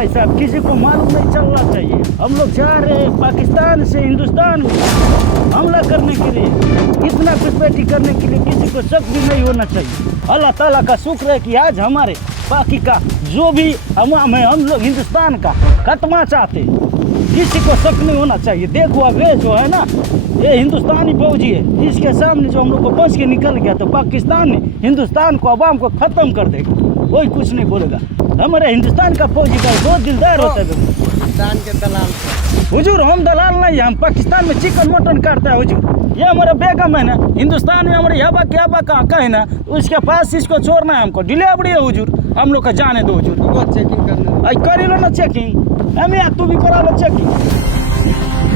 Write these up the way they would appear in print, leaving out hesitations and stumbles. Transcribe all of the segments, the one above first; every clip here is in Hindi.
भाई साहब किसी को मालूम नहीं चलना चाहिए। हम लोग जा रहे हैं पाकिस्तान से हिंदुस्तान में हमला करने के लिए, इतना घुसपैठी करने के लिए किसी को शक भी नहीं होना चाहिए। अल्लाह ताला का शुक्र है कि आज हमारे बाकी का जो भी अवाम है हम लोग हिंदुस्तान का खात्मा चाहते हैं, किसी को शक नहीं होना चाहिए। देखो अब ये जो है ना, ये हिंदुस्तानी फौजी है, इसके सामने जो हम लोग को बच के निकल गया तो पाकिस्तान ने हिंदुस्तान को अवाम को ख़त्म कर देगा, कोई कुछ नहीं बोलेगा। हमारे हिंदुस्तान का फौजी का बहुत दिलदार होता है पाकिस्तान के दलाल हुजूर। हम दलाल नहीं है, हम पाकिस्तान में चिकन मटन काटता है हुजूर। ये हमारा बेगम है ना, हिंदुस्तान में हमारे याबा के याबा का आका है ना, उसके पास इसको छोड़ना है हमको, डिलीवरी है हुजूर, हम लोग का जाने दो हुजूर। बहुत चेकिंग करना आई कर लो ना चेकिंग, हमें तू भी करा लो चेकिंग।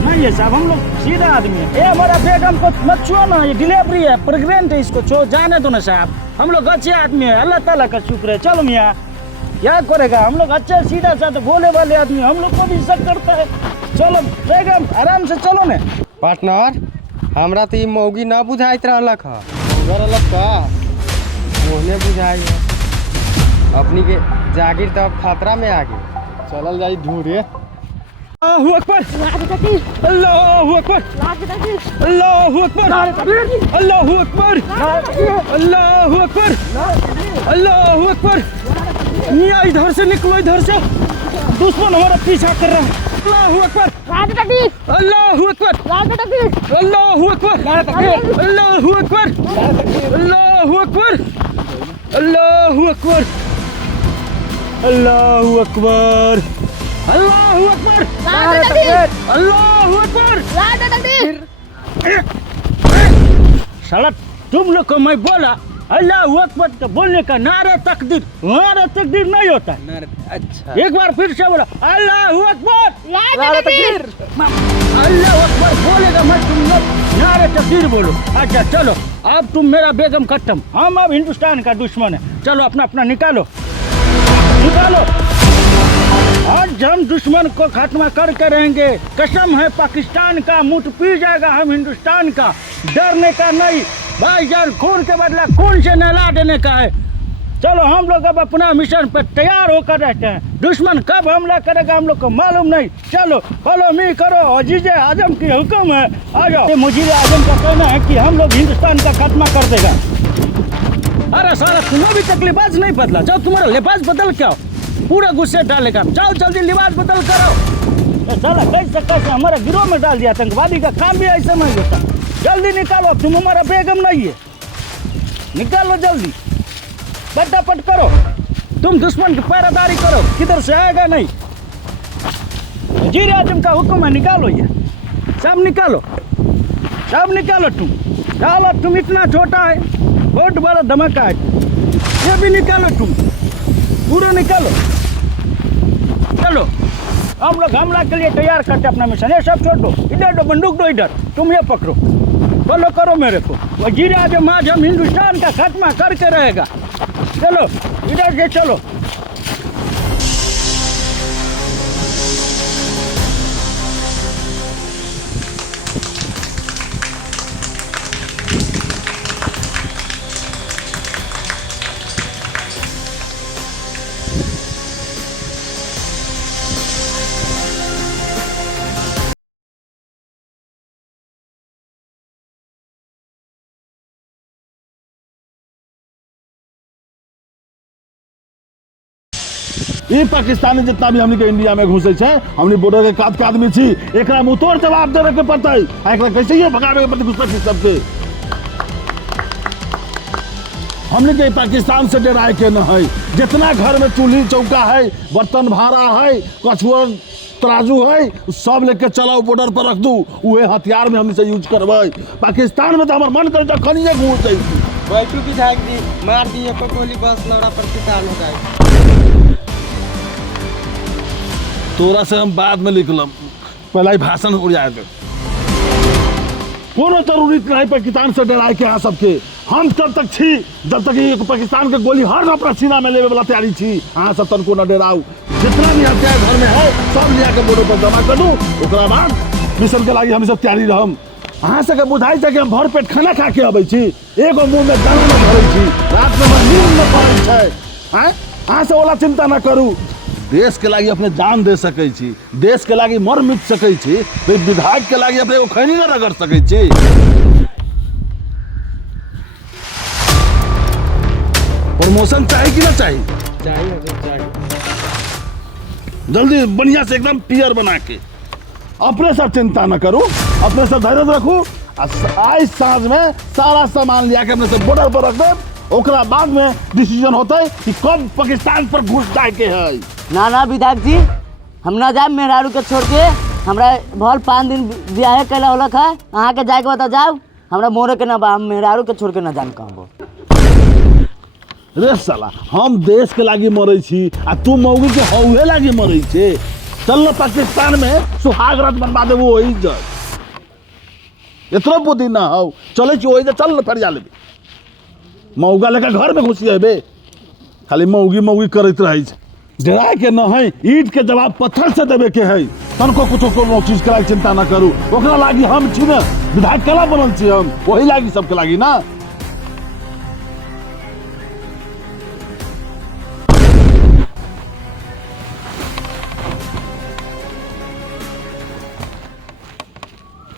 नहीं है साहब, हम लोग सीधा आदमी है। ये हमारा बेगम को मत छुओ ना, ये डिलीवरी है, प्रेग्नेंट है, इसको छो जाने दो ना साहब। हम लोग अच्छे आदमी है, अल्लाह ताला का शुक्र है। चलो मियाँ, क्या करेगा, हम लोग अच्छा सीधा साधा बोले वाले आदमी, हम लोग को भी शक करता है। चलो बेगम आराम से चलो ना। पार्टनर, हमरा तो ये मौगी ना बुझाइत रहलक है, रहलक का मोहने बुझाई है। अपनी के जागीर तो अब खतरा में आ गई, चलल जाई ढूंढे। अल्लाहु अकबर, अल्लाहु अकबर, अल्लाहु अकबर, अल्लाहु अकबर, अल्लाहु अकबर, अल्लाहु अकबर। मियाँ इधर से निकलो, इधर से दुश्मन हमारा पीछा कर रहा है। अल्लाहु अकबर, अल्लाहु अकबर, अल्लाहु अकबर, अल्लाहु अकबर, अल्लाहु अकबर, अल्लाहु अकबर, अल्लाहु अकबर, अल्लाहु अकबर, अल्लाहु अकबर। साला तुम लोग को मैं बोला अल्लाहु अकबर तो बोलने का नारे तकदीर, नारे तकदीर नहीं होता है। अच्छा, एक बार फिर से बोला अल्लाहु अकबर, अल्लाहु अकबर बोलेगा मैं, तुम लोग नारे तकदीर बोलो। अच्छा चलो, अब तुम मेरा बेगम खत्म, हम अब हिंदुस्तान का दुश्मन है। चलो अपना अपना निकालो, निकालो। आज हम दुश्मन को खात्मा करके रहेंगे, कसम है पाकिस्तान का, मुठ पी जाएगा हम हिंदुस्तान का। डरने का नहीं भाईजान, खून के बदला खून से नहला देने का है। चलो हम लोग अब अपना मिशन पे तैयार होकर रहते हैं, दुश्मन कब हमला करेगा हम लोग को मालूम नहीं। चलो फॉलो मी करो, अजीज आजम की हुक्म है, आ जाओ। मुजीर आजम का कहना है कि हम लोग हिंदुस्तान का खात्मा कर देगा। अरे सारा तुम्हें भी तकलीफाज नहीं बदला, जाओ तुम्हारा लिबास बदल क्या हो, पूरा गुस्से डालेगा। जाओ जल्दी लिबास बदल करो। साला कैसे कैसे हमारे गिरोह में डाल दिया, आतंकवादी का काम भी ऐसे नहीं होता। जल्दी निकालो, तुम हमारा बेगम नहीं है, निकालो जल्दी, फटाफट करो। तुम दुश्मन की पहरेदारी करो, किधर से आएगा नहीं। वजीर आजम का हुक्म है, निकालो ये सब, निकालो सब निकालो। तुम इतना छोटा है, बहुत बड़ा धमाका है, ये भी निकालो, तुम पूरा निकालो। चलो हम लोग हमला के लिए तैयार करते अपना मिशन। ये सब छोड़ दो, इधर दो बंदूक, दो इधर, तुम ये पकड़ो, फॉलो करो मेरे को। वजीर आजम आज हम हिंदुस्तान का खात्मा करके रहेगा। चलो इधर से चलो। ये पाकिस्तानी जितना भी हमने के इंडिया में घुसे छे, हमने बॉर्डर के काट के आदमी छी, एकरा मुंहतोड़ जवाब देवे के पड़ता है। एकरा कैसे ये भगावे के पड़ता घुसपैठी सबके। हमने के पाकिस्तान से डराए के न है। जितना घर में चूल्ही चौका है, बर्तन भाड़ा है, कछुआ तराजू है, सब लेके चलाओ बॉर्डर पर रख दू, उहे हथियार में हमसे यूज करवाई। पाकिस्तान में तो हमार मन कर जखनिए घूस जाई, बैठू विधायक जी, मार दिए गोली, बस लौड़ा पर किसान हो जाए। तोरा से हम बाद में निकलम, पहला ही भाषण हो जाए। कोनो जरूरी नहीं पाकिस्तान से डराए के यहाँ सबके। हम तब तक छी जब तक ये पाकिस्तान के गोली हर अपना सीना में लेवे वाला तैयारी छी। अहाँ सब तन को न डराऊ, जितना भी हथियार घर में है सब लिया के बॉर्डर पर जमा कर दू, ओकरा बाद मिशन के लागी हम सब तैयारी रहम। अहाँ सबके बुझाई छै कि हम भर पेट खाना खा के अबै छी, एगो मुंह में दाना न भरै छी, रात में नींद न पड़ै छै। अहाँ से ओला चिंता न करू, देश के लागी अपने जान दे सकै छी, देश के लागी मर मिट सकै छी, तो विधायक के लागी अपने एगो खैनी ना रगड़ सकै छी। प्रमोशन चाहिए कि ना चाहिए? चाहिए हुजूर, चाहिए। जल्दी बढ़िया से एकदम पियर बना के। अपने सब चिंता न करो, अपने सब धैर्य रखो। आज सांझ में सारा सामान लिया के अपने सब बॉर्डर पर रख दे, ओकरा बाद में डिसीजन होता है कि कब पाकिस्तान पर घुस जाए के है। ना ना विधायक जी, हम ना जाए मेहरारू के छोड़ के। हमरा भल 5 दिन ब्याह कैला होलक है, अहाँ के जाए के बता जाओ। हमरा मोरे के ना बा, हम मेहरारू के छोड़ के ना जान कहबो। रे साला, हम देश के लागी मरे छी आ तू मौगी के हौहे लागी मरे छे। चल न पाकिस्तान में सुहाग रात बनवा देबो ओही जग। इतना बुद्धि ना हो, चले छी ओही जग, चल न फरिया लेबे। मौगा लेकर घर में घुसी अबे, खाली मौगी मौगी करत रहे छे। डराए के न है, ईंट के जवाब पत्थर से देवे के है। तनको कुछो कोनो चीज करा के चिंता ना करू, ओकरा लागी हम छी ना, विधायक कला बनल छी हम, वही लागी सबके लागी ना।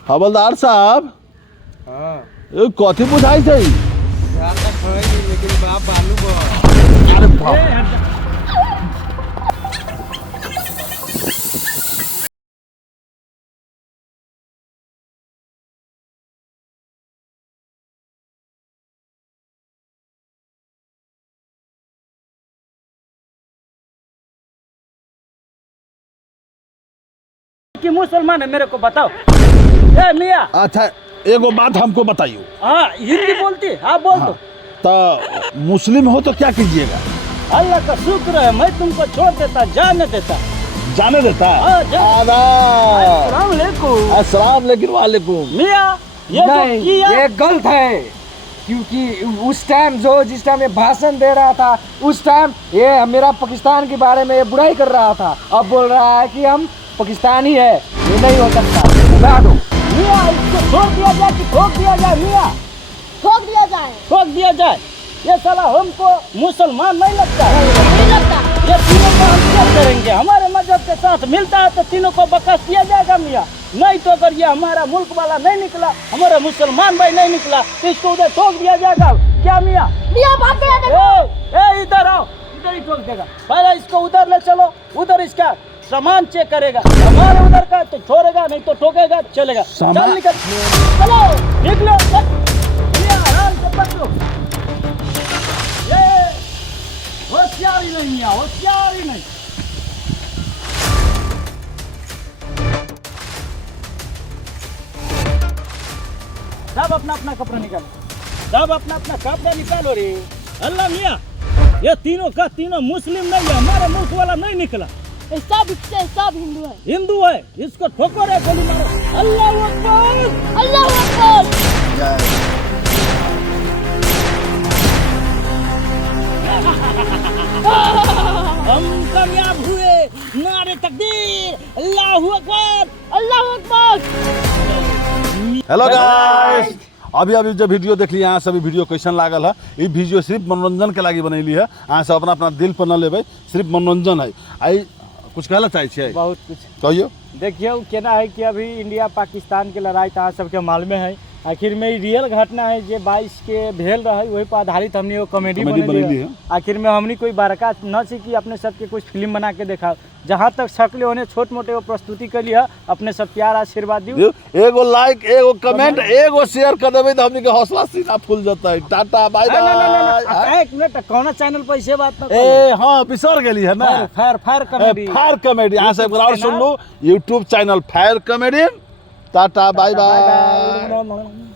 हवलदार साहब, हाँ कथी बुझाई थे? यार तक है नहीं, लेकिन बाप बालू बा। अरे बाप, कि मुसलमान है मेरे को बताओ। ए मियाँ, अच्छा एगो बात हमको बताइए। हाँ हिंदी बोलती है? हाँ बोल दो। तो मुस्लिम हो तो क्या कीजिएगा? अल्लाह का शुक्र है, मैं तुमको छोड़ देता, जाने देता। जाने देता है? हाँ, अस्सलाम वालेकुम। अस्सलाम लेकिन वालेकुम। मियाँ ये जो नहीं, किया ये गलत है, क्योंकि उस टाइम जिस टाइम ये भाषण दे रहा था, उस टाइम ये मेरा पाकिस्तान के बारे में ये बुराई कर रहा था। अब बोल रहा है कि हम पाकिस्तानी है, ये नहीं हो सकता। उठा दो। मियाँ, इसको छोड़ दिया जाए कि ठोक दिया जाए? मियाँ ठोक दिया जाए। ठोक दिया जाए। ये साला हमको मुसलमान नहीं लगता। नहीं लगता। ये तीनों को हम क्या करेंगे? हमारे मजहब के साथ मिलता है तो तीनों को बकस दिया जाएगा मियाँ। नहीं तो अगर ये हमारा मुल्क वाला नहीं निकला, हमारा मुसलमान भाई नहीं निकला, तो इसको उधर ठोक दिया जाएगा क्या मियाँ? मियाँ बात कर रहे थे। इधर आओ, इधर ही ठोक देगा। पहले इसको उधर ले चलो, उधर इसका सामान चेक करेगा, सामान उधर का तो छोड़ेगा, नहीं तो ठोकेगा, चलेगा। चल निकल, चलो निकलो। मियाँ आराम से पकड़ो। ये होशियारी नहीं मियाँ, होशियारी नहीं। सब अपना अपना कपड़ा निकालो, सब अपना अपना कपड़ा निकालो रे। अल्लाह मियाँ, ये तीनों का तीनों मुस्लिम नहीं है, हमारे मुल्क वाला नहीं निकला। ये सब हिंदू है। हिंदू है, इसको ठोको रे, गोली मारो। अल्लाह अकबर, अल्लाह अकबर। हम कामयाब हुए, नारे तकबीर, अल्लाहू अकबर, अल्लाह अकबर। हेलो गाइस, अभी अभी जो वीडियो देख लिया, अहाँ सभी वीडियो कैसन लागल है? ये वीडियो सिर्फ मनोरंजन के लागी बनैली है, अहाँ सब अपना अपना दिल पर न लेबै, सिर्फ मनोरंजन है। आई कुछ कहला चाहे छियै? बहुत कुछ कहियो। देखिए केना है कि अभी इंडिया पाकिस्तान के लड़ाई तो सबके मालूम है। आखिर में ई रियल घटना है जे 22 के भेल रहे, वही पर आधारित हमने वो कॉमेडी बनैली है। आखिर में हमने कोई बड़का न सी कि अपने सबके कुछ फिल्म बना के देखा। जहाँ तक सकले होने छोट मोटे वो प्रस्तुति के लिए अपने सब प्यार आशीर्वाद दियो। एगो लाइक, एगो कमेंट, एगो शेयर कर देबै तो हमनी के हौसला सीना फूल जाता है। Tata bye bye. एक मिनट, कौन चैनल पर इसे बात न ए हाँ, बिसर गेली है ना, फायर कॉमेडी। फायर कॉमेडी, यहाँ से और सुन लो, YouTube channel fire comedy. Tata bye bye.